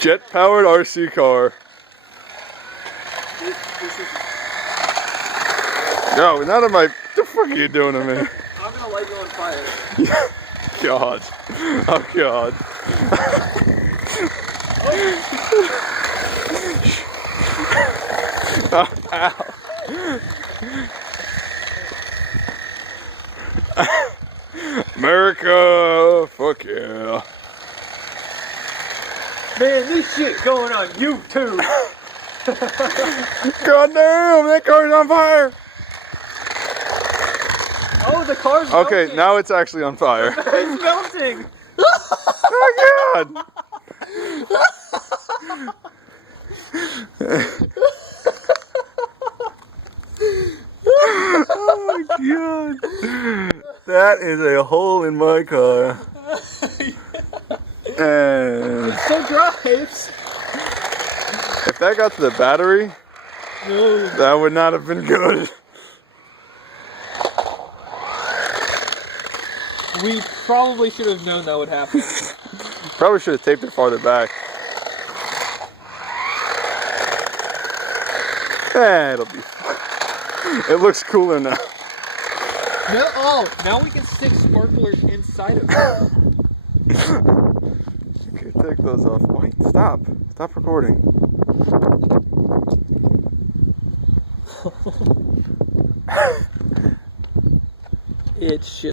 Jet-powered RC car. No, none of my. What the fuck are you doing to me? I'm gonna light you on fire. God. Oh God. Oh, ow. America, fuck yeah. Man, this shit going on YouTube. God damn, that car's on fire. Oh, the car's Okay, melting. now it's actually on fire. It's melting. Oh God. Oh my God. That is a hole in my car. And It still drives. if that got to the battery, that would not have been good. We probably should have known that would happen. Probably should have taped it farther back. It'll be fine. It looks cooler now. No, oh, now we can stick sparklers inside of it. Okay, take those off. Wait, stop. Stop recording. It's shit.